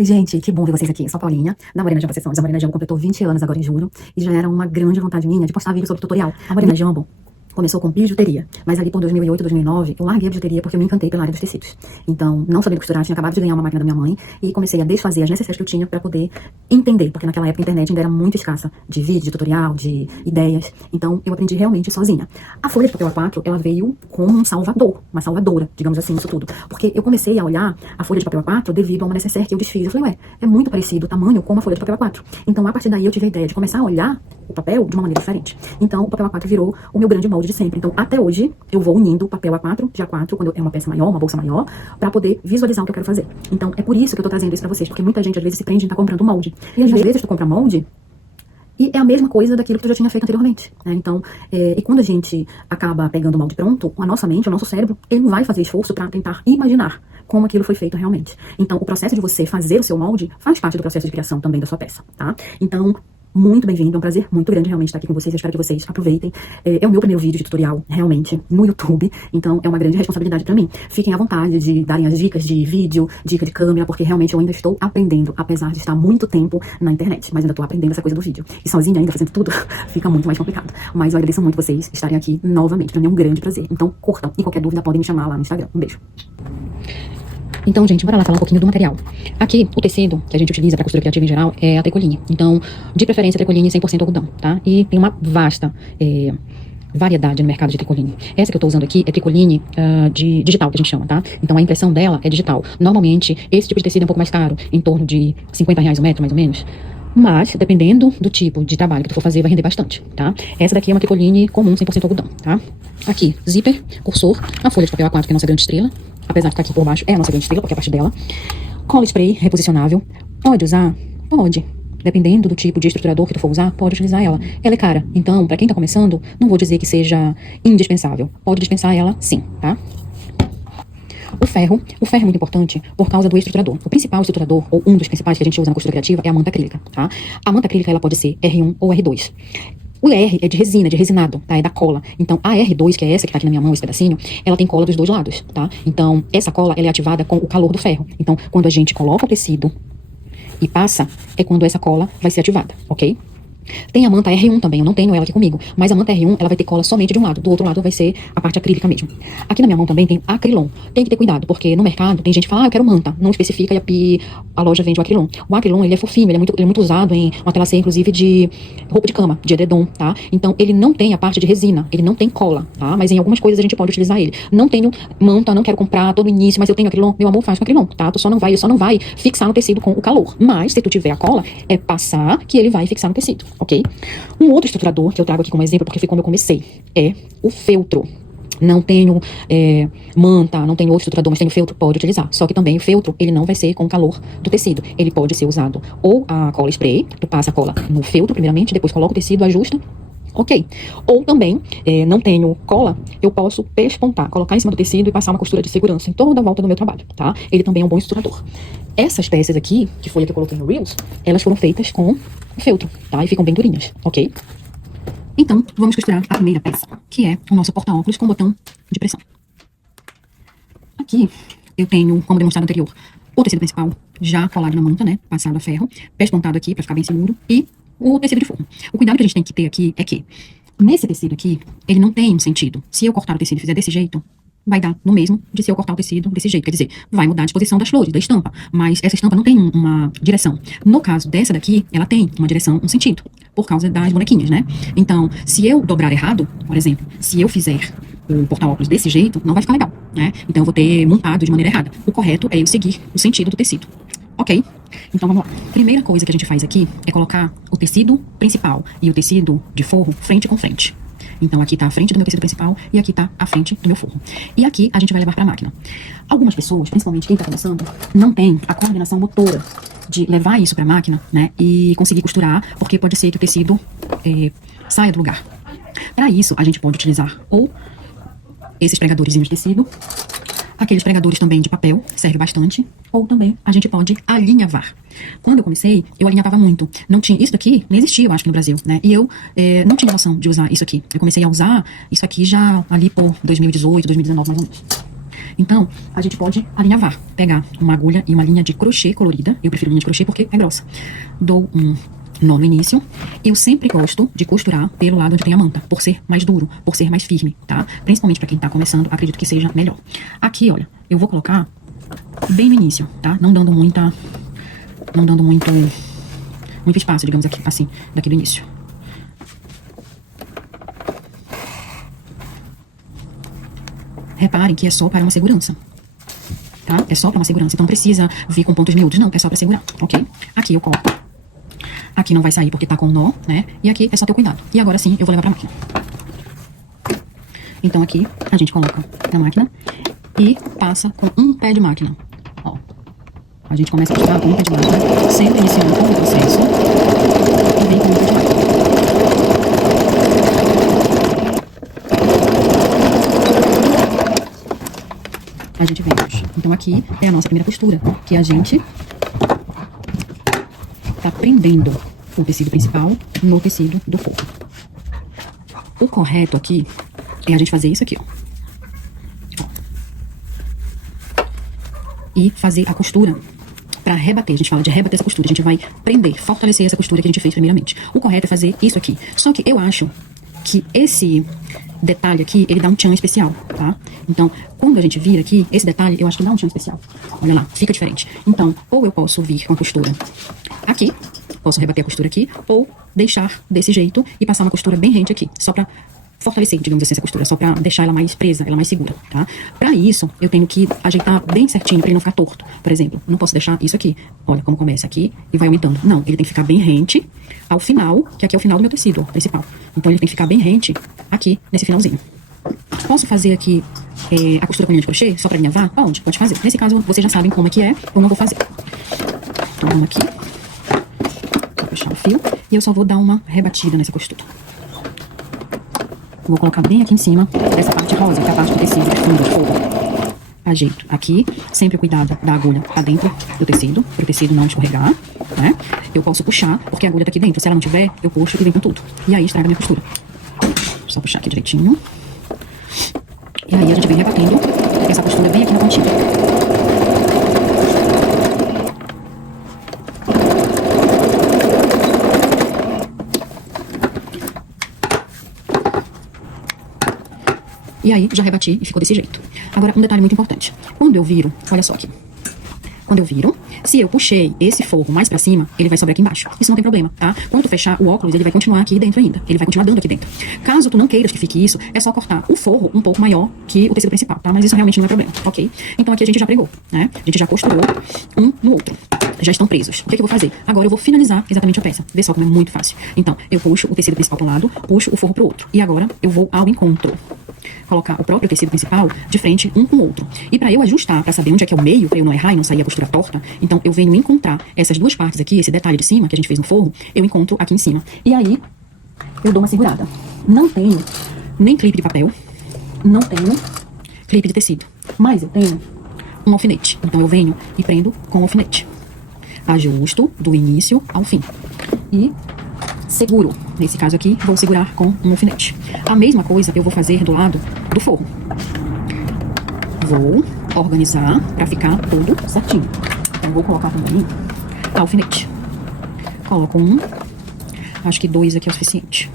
Oi, gente, que bom ver vocês aqui. Eu sou a Paulinha, da Morena Jambo Sessões. A Morena Jambo completou 20 anos agora em julho e já era uma grande vontade minha de postar vídeo sobre tutorial. A Morena Jambo começou com bijuteria, mas ali por 2008, 2009, eu larguei a bijuteria porque eu me encantei pela área dos tecidos. Então, não sabendo costurar, tinha acabado de ganhar uma máquina da minha mãe e comecei a desfazer as necessidades que eu tinha para poder entender, porque naquela época a internet ainda era muito escassa de vídeo, de tutorial, de ideias. Então, eu aprendi realmente sozinha. A folha de papel A4, ela veio como um salvador, uma salvadora, digamos assim, isso tudo. Porque eu comecei a olhar a folha de papel A4 devido a uma necessaire que eu desfiz. Eu falei, ué, é muito parecido o tamanho com a folha de papel A4. Então, a partir daí, eu tive a ideia de começar a olhar o papel de uma maneira diferente. Então, o papel A4 virou o meu grande molde de sempre. Então, até hoje, eu vou unindo o papel A4 de A4, quando é uma peça maior, uma bolsa maior, pra poder visualizar o que eu quero fazer. Então, é por isso que eu tô trazendo isso pra vocês, porque muita gente, às vezes, se prende em estar comprando molde. E, às vezes, tu compra molde e é a mesma coisa daquilo que tu já tinha feito anteriormente, né? Então, e quando a gente acaba pegando o molde pronto, a nossa mente, o nosso cérebro, ele não vai fazer esforço pra tentar imaginar como aquilo foi feito realmente. Então, o processo de você fazer o seu molde faz parte do processo de criação também da sua peça, tá? Então, muito bem-vindo, é um prazer muito grande realmente estar aqui com vocês, eu espero que vocês aproveitem. É o meu primeiro vídeo de tutorial, realmente, no YouTube, então é uma grande responsabilidade pra mim. Fiquem à vontade de darem as dicas de vídeo, dica de câmera, porque realmente eu ainda estou aprendendo, apesar de estar muito tempo na internet, mas ainda estou aprendendo essa coisa do vídeo. E sozinha ainda fazendo tudo, fica muito mais complicado. Mas eu agradeço muito vocês estarem aqui novamente, pra mim é um grande prazer. Então curtam, e qualquer dúvida podem me chamar lá no Instagram. Um beijo. Então, gente, bora lá falar um pouquinho do material. Aqui, o tecido que a gente utiliza para costura criativa em geral é a tricoline. Então, de preferência, tricoline 100% algodão, tá? E tem uma vasta variedade no mercado de tricoline. Essa que eu tô usando aqui é tricoline de digital, que a gente chama, tá? Então, a impressão dela é digital. Normalmente, esse tipo de tecido é um pouco mais caro, em torno de R$50 o metro, mais ou menos. Mas, dependendo do tipo de trabalho que tu for fazer, vai render bastante, tá? Essa daqui é uma tricoline comum, 100% algodão, tá? Aqui, zíper, cursor, a folha de papel A4, que é a nossa grande estrela. Apesar de estar aqui por baixo, é a nossa grande estrela, porque é a parte dela. Cola spray reposicionável. Pode usar? Pode. Dependendo do tipo de estruturador que tu for usar, pode utilizar ela. Ela é cara. Então, pra quem tá começando, não vou dizer que seja indispensável. Pode dispensar ela, sim, tá? O ferro é muito importante por causa do estruturador. O principal estruturador, ou um dos principais que a gente usa na costura criativa, é a manta acrílica, tá? A manta acrílica, ela pode ser R1 ou R2. O R é de resina, de resinado, tá? É da cola. Então, a R2, que é essa que tá aqui na minha mão, esse pedacinho, ela tem cola dos dois lados, tá? Então, essa cola, ela é ativada com o calor do ferro. Então, quando a gente coloca o tecido e passa, é quando essa cola vai ser ativada, ok? Tem a manta R1 também, eu não tenho ela aqui comigo, mas a manta R1, ela vai ter cola somente de um lado, do outro lado vai ser a parte acrílica mesmo. Aqui na minha mão também tem acrilon. Tem que ter cuidado, porque no mercado tem gente que fala, eu quero manta, não especifica e a loja vende o acrilon. O acrilon, ele é fofinho, ele é muito usado em uma tela inclusive de roupa de cama, de edredom, tá? Então ele não tem a parte de resina, ele não tem cola, tá? Mas em algumas coisas a gente pode utilizar ele. Não tenho manta, não quero comprar todo início, mas eu tenho acrilon, meu amor, faz com acrilon, tá? Tu só não vai fixar no tecido com o calor. Mas se tu tiver a cola, é passar que ele vai fixar no tecido, ok? Um outro estruturador que eu trago aqui como exemplo, porque foi como eu comecei, é o feltro. Não tenho manta, não tenho outro estruturador, mas tenho feltro, pode utilizar. Só que também o feltro, ele não vai ser com o calor do tecido. Ele pode ser usado ou a cola spray, tu passa a cola no feltro primeiramente, depois coloca o tecido, ajusta, ok. Ou também, não tenho cola, eu posso pespontar, colocar em cima do tecido e passar uma costura de segurança em toda a volta do meu trabalho, tá? Ele também é um bom estruturador. Essas peças aqui, que foi a que eu coloquei no Reels, elas foram feitas com o feltro, tá? E ficam bem durinhas, ok? Então, vamos costurar a primeira peça, que é o nosso porta-óculos com botão de pressão. Aqui, eu tenho, como demonstrado anterior, o tecido principal já colado na manta, né? Passado a ferro, pespontado aqui para ficar bem seguro, e o tecido de forro. O cuidado que a gente tem que ter aqui é que, nesse tecido aqui, ele não tem um sentido. Se eu cortar o tecido e fizer desse jeito, vai dar no mesmo de se eu cortar o tecido desse jeito. Quer dizer, vai mudar a disposição das flores, da estampa. Mas essa estampa não tem uma direção. No caso dessa daqui, ela tem uma direção, um sentido. Por causa das bonequinhas, né? Então, se eu dobrar errado, por exemplo, se eu fizer o porta-óculos desse jeito, não vai ficar legal, né? Então, eu vou ter montado de maneira errada. O correto é eu seguir o sentido do tecido. Ok? Então, vamos lá. Primeira coisa que a gente faz aqui é colocar o tecido principal e o tecido de forro frente com frente. Então, aqui tá a frente do meu tecido principal e aqui tá a frente do meu forro. E aqui a gente vai levar pra máquina. Algumas pessoas, principalmente quem tá começando, não tem a coordenação motora de levar isso pra máquina, né, e conseguir costurar, porque pode ser que o tecido saia do lugar. Para isso, a gente pode utilizar ou esses pregadores de tecido, aqueles pregadores também de papel, serve bastante, ou também a gente pode alinhavar. Quando eu comecei, eu alinhavava muito. Não tinha, isso daqui nem existia, eu acho, no Brasil, né? E eu não tinha noção de usar isso aqui. Eu comecei a usar isso aqui já ali por 2018, 2019, mais ou menos. Então, a gente pode alinhavar, pegar uma agulha e uma linha de crochê colorida. Eu prefiro linha de crochê porque é grossa. Dou um nó no início. Eu sempre gosto de costurar pelo lado onde tem a manta, por ser mais duro, por ser mais firme, tá? Principalmente para quem tá começando, acredito que seja melhor. Aqui, olha, eu vou colocar bem no início, tá? Não dando muito espaço, digamos aqui, assim, daqui do início. Reparem que é só para uma segurança, tá? É só para uma segurança, então não precisa vir com pontos miúdos, não, é só para segurar, ok? Aqui eu corto. Aqui não vai sair porque tá com nó, né? E aqui é só ter cuidado. E agora sim, eu vou levar pra máquina. Então aqui, a gente coloca na máquina e passa com um pé de máquina. Ó. A gente começa a costurar com um pé de máquina, sempre iniciando com o processo e vem com um pé de máquina. A gente vem. Então aqui é a nossa primeira costura, que a gente tá prendendo o tecido principal no tecido do forro. O correto aqui é a gente fazer isso aqui, ó. E fazer a costura para rebater. A gente fala de rebater essa costura. A gente vai prender, fortalecer essa costura que a gente fez primeiramente. O correto é fazer isso aqui. Só que eu acho que esse detalhe aqui, ele dá um tchan especial, tá? Então, quando a gente vira aqui, esse detalhe, eu acho que dá um tchan especial. Olha lá, fica diferente. Então, ou eu posso vir com a costura aqui, posso rebater a costura aqui, ou deixar desse jeito e passar uma costura bem rente aqui, só pra fortalecer, digamos assim, essa costura, só pra deixar ela mais presa, ela mais segura, tá? Pra isso, eu tenho que ajeitar bem certinho pra ele não ficar torto. Por exemplo, não posso deixar isso aqui. Olha como começa aqui e vai aumentando. Não, ele tem que ficar bem rente ao final, que aqui é o final do meu tecido, ó, principal. Então, ele tem que ficar bem rente aqui, nesse finalzinho. Posso fazer aqui a costura com linha de crochê, só pra alinhavar? Pode fazer. Nesse caso, vocês já sabem como é que é, eu não vou fazer. Então, vamos aqui. Vou puxar o fio e eu só vou dar uma rebatida nessa costura. Vou colocar bem aqui em cima dessa parte rosa, que é a parte do tecido de fundo, forro. Ajeito aqui, sempre cuidado da agulha tá dentro do tecido, para o tecido não escorregar, né? Eu posso puxar, porque a agulha tá aqui dentro. Se ela não tiver, eu puxo e vem com tudo. E aí estraga a minha costura. Só puxar aqui direitinho. E aí a gente vem rebatendo essa costura bem aqui na pontinha. E aí, já rebati e ficou desse jeito. Agora, um detalhe muito importante. Quando eu viro, olha só aqui. Quando eu viro, se eu puxei esse forro mais pra cima, ele vai sobrar aqui embaixo. Isso não tem problema, tá? Quando tu fechar o óculos, ele vai continuar aqui dentro ainda. Ele vai continuar dando aqui dentro. Caso tu não queiras que fique isso, é só cortar o forro um pouco maior que o tecido principal, tá? Mas isso realmente não é problema, ok? Então aqui a gente já pregou, né? A gente já costurou um no outro. Já estão presos. O que eu vou fazer? Agora eu vou finalizar exatamente a peça. Vê só como é muito fácil. Então, eu puxo o tecido principal para um lado, puxo o forro pro outro. E agora eu vou ao encontro. Colocar o próprio tecido principal de frente um com o outro. E para eu ajustar, para saber onde é que é o meio, para eu não errar e não sair a costura torta, então eu venho encontrar essas duas partes aqui, esse detalhe de cima que a gente fez no forro, eu encontro aqui em cima. E aí, eu dou uma segurada. Não tenho nem clipe de papel, não tenho clipe de tecido, mas eu tenho um alfinete. Então eu venho e prendo com o alfinete. Ajusto do início ao fim. E seguro. Nesse caso aqui, vou segurar com um alfinete. A mesma coisa eu vou fazer do lado do forro. Vou organizar para ficar tudo certinho. Então, vou colocar também alfinete. Coloco um. Acho que 2 aqui é o suficiente.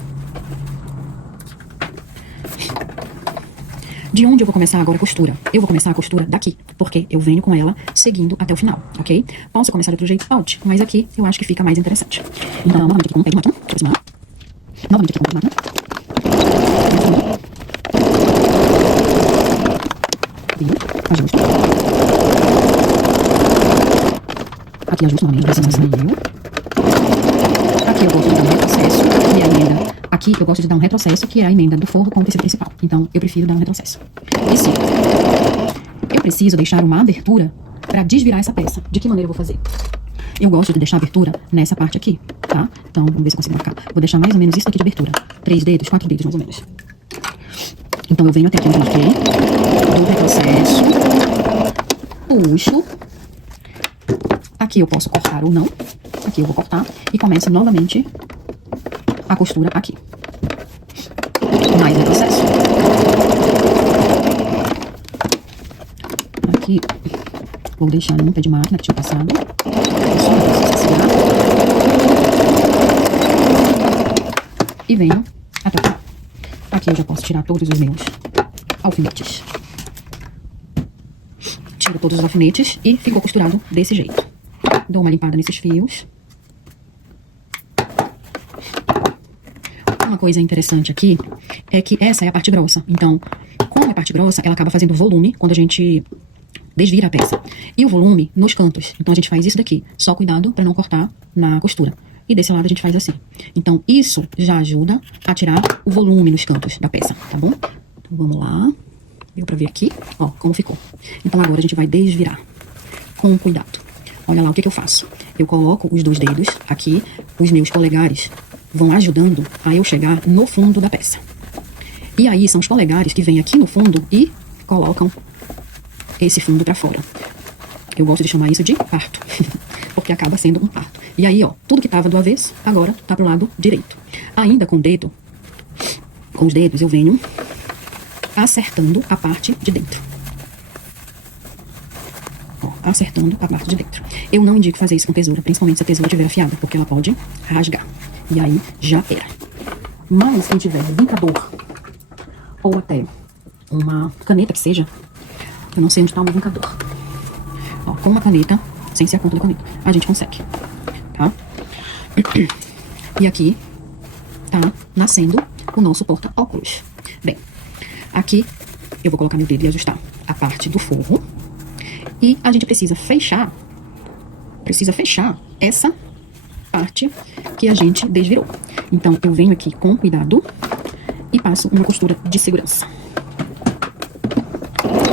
De onde eu vou começar agora a costura? Eu vou começar a costura daqui, porque eu venho com ela seguindo até o final, ok? Posso começar de outro jeito? Pode, mas aqui eu acho que fica mais interessante. Então, novamente aqui com um pé de máquina, aproximar. Novamente aqui com um pé de máquina. Ajusto. Aqui ajusto novamente, aqui eu gosto de dar um retrocesso, que é a emenda. Aqui eu gosto de dar um retrocesso, que é a emenda do forro com o tecido principal. Então, eu prefiro dar um retrocesso. E sim, eu preciso deixar uma abertura para desvirar essa peça. De que maneira eu vou fazer? Eu gosto de deixar a abertura nessa parte aqui, tá? Então, vamos ver se eu consigo marcar. Vou deixar mais ou menos isso aqui de abertura. 3 dedos, 4 dedos, mais ou menos. Então, eu venho até aqui onde eu marquei, dou um retrocesso, puxo. Aqui eu posso cortar ou não. Aqui eu vou cortar e começo novamente a costura aqui. Mais retrocesso. aqui, vou deixar num pé de máquina que tinha passado. Segurar. E venho até aqui. Aqui eu já posso tirar todos os meus alfinetes. Tiro todos os alfinetes e ficou costurado desse jeito. Dou uma limpada nesses fios. Uma coisa interessante aqui é que essa é a parte grossa. Então, como é parte grossa, ela acaba fazendo volume quando a gente desvira a peça. E o volume nos cantos. Então, a gente faz isso daqui. Só cuidado para não cortar na costura. E desse lado a gente faz assim. Então, isso já ajuda a tirar o volume nos cantos da peça, tá bom? Então, vamos lá. Deu pra ver aqui, ó, como ficou. Então, agora a gente vai desvirar com cuidado. Olha lá o que eu faço. Eu coloco os 2 dedos aqui, os meus polegares vão ajudando a eu chegar no fundo da peça. E aí são os polegares que vêm aqui no fundo e colocam esse fundo pra fora. Eu gosto de chamar isso de parto, porque acaba sendo um parto. E aí, ó, tudo que tava do avesso, agora tá pro lado direito. Ainda com o dedo, com os dedos, eu venho acertando a parte de dentro. Ó, acertando a parte de dentro. Eu não indico fazer isso com tesoura, principalmente se a tesoura estiver afiada, porque ela pode rasgar. E aí, já era. Mas quem tiver vincador, ou até uma caneta que seja, eu não sei onde tá o meu vincador. Ó, com uma caneta, sem ser a ponta da caneta, a gente consegue, tá? E aqui tá nascendo o nosso porta-óculos. Bem, aqui eu vou colocar meu dedo e ajustar a parte do forro. E a gente precisa fechar essa parte que a gente desvirou. Então, eu venho aqui com cuidado e passo uma costura de segurança.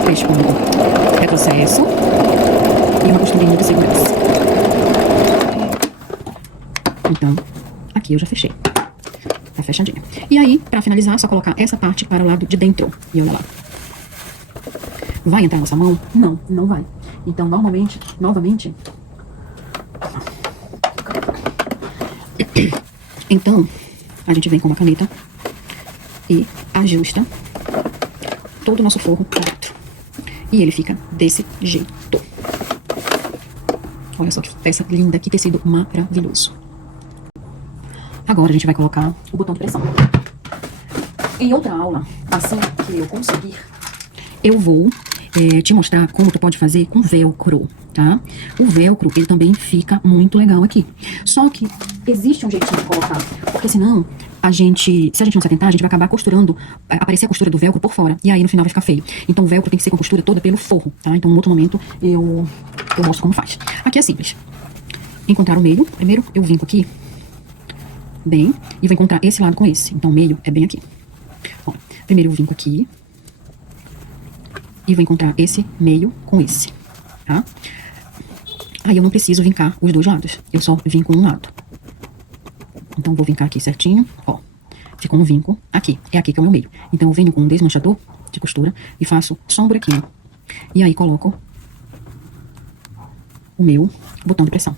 Fecho com retrocesso e uma costurinha de segurança. Então, aqui eu já fechei. Tá fechadinha. E aí, pra finalizar, é só colocar essa parte para o lado de dentro. E olha lá. Vai entrar nossa mão? Não, não vai. Então, novamente, então, a gente vem com uma caneta e ajusta todo o nosso forro para dentro. E ele fica desse jeito. Olha só que peça linda, que tecido maravilhoso. Agora a gente vai colocar o botão de pressão. Em outra aula, assim que eu conseguir, eu vou te mostrar como tu pode fazer com velcro, tá? O velcro, ele também fica muito legal aqui. Só que existe um jeitinho de colocar, porque senão se a gente não se atentar, a gente vai acabar costurando, aparecer a costura do velcro por fora, e aí no final vai ficar feio. Então o velcro tem que ser com a costura toda pelo forro, tá? Então, em outro momento, eu mostro como faz. Aqui é simples. Encontrar o meio, primeiro eu vinco aqui, bem, e vou encontrar esse lado com esse. Então o meio é bem aqui. Ó, primeiro eu vinco aqui, e vou encontrar esse meio com esse, tá? Aí eu não preciso vincar os 2 lados, eu só vinco um lado. Então vou vincar aqui certinho, ó, ficou um vinco aqui, é aqui que é o meu meio. Então eu venho com um desmanchador de costura e faço só um buraquinho. E aí coloco o meu botão de pressão.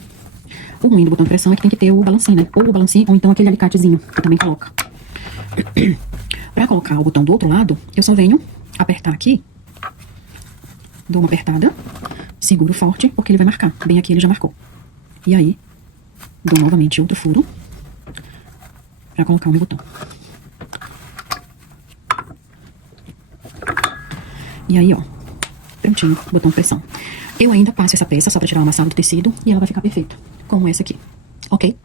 O ruim do botão de pressão é que tem que ter o balancinho, né? Ou o balancinho, ou então aquele alicatezinho, que também coloca. Pra colocar o botão do outro lado, eu só venho apertar aqui, dou uma apertada, seguro forte, porque ele vai marcar. Bem aqui ele já marcou. E aí, dou novamente outro furo pra colocar o meu botão. E aí, ó, prontinho, botão de pressão. Eu ainda passo essa peça só pra tirar o amassado do tecido e ela vai ficar perfeita, como essa aqui, ok?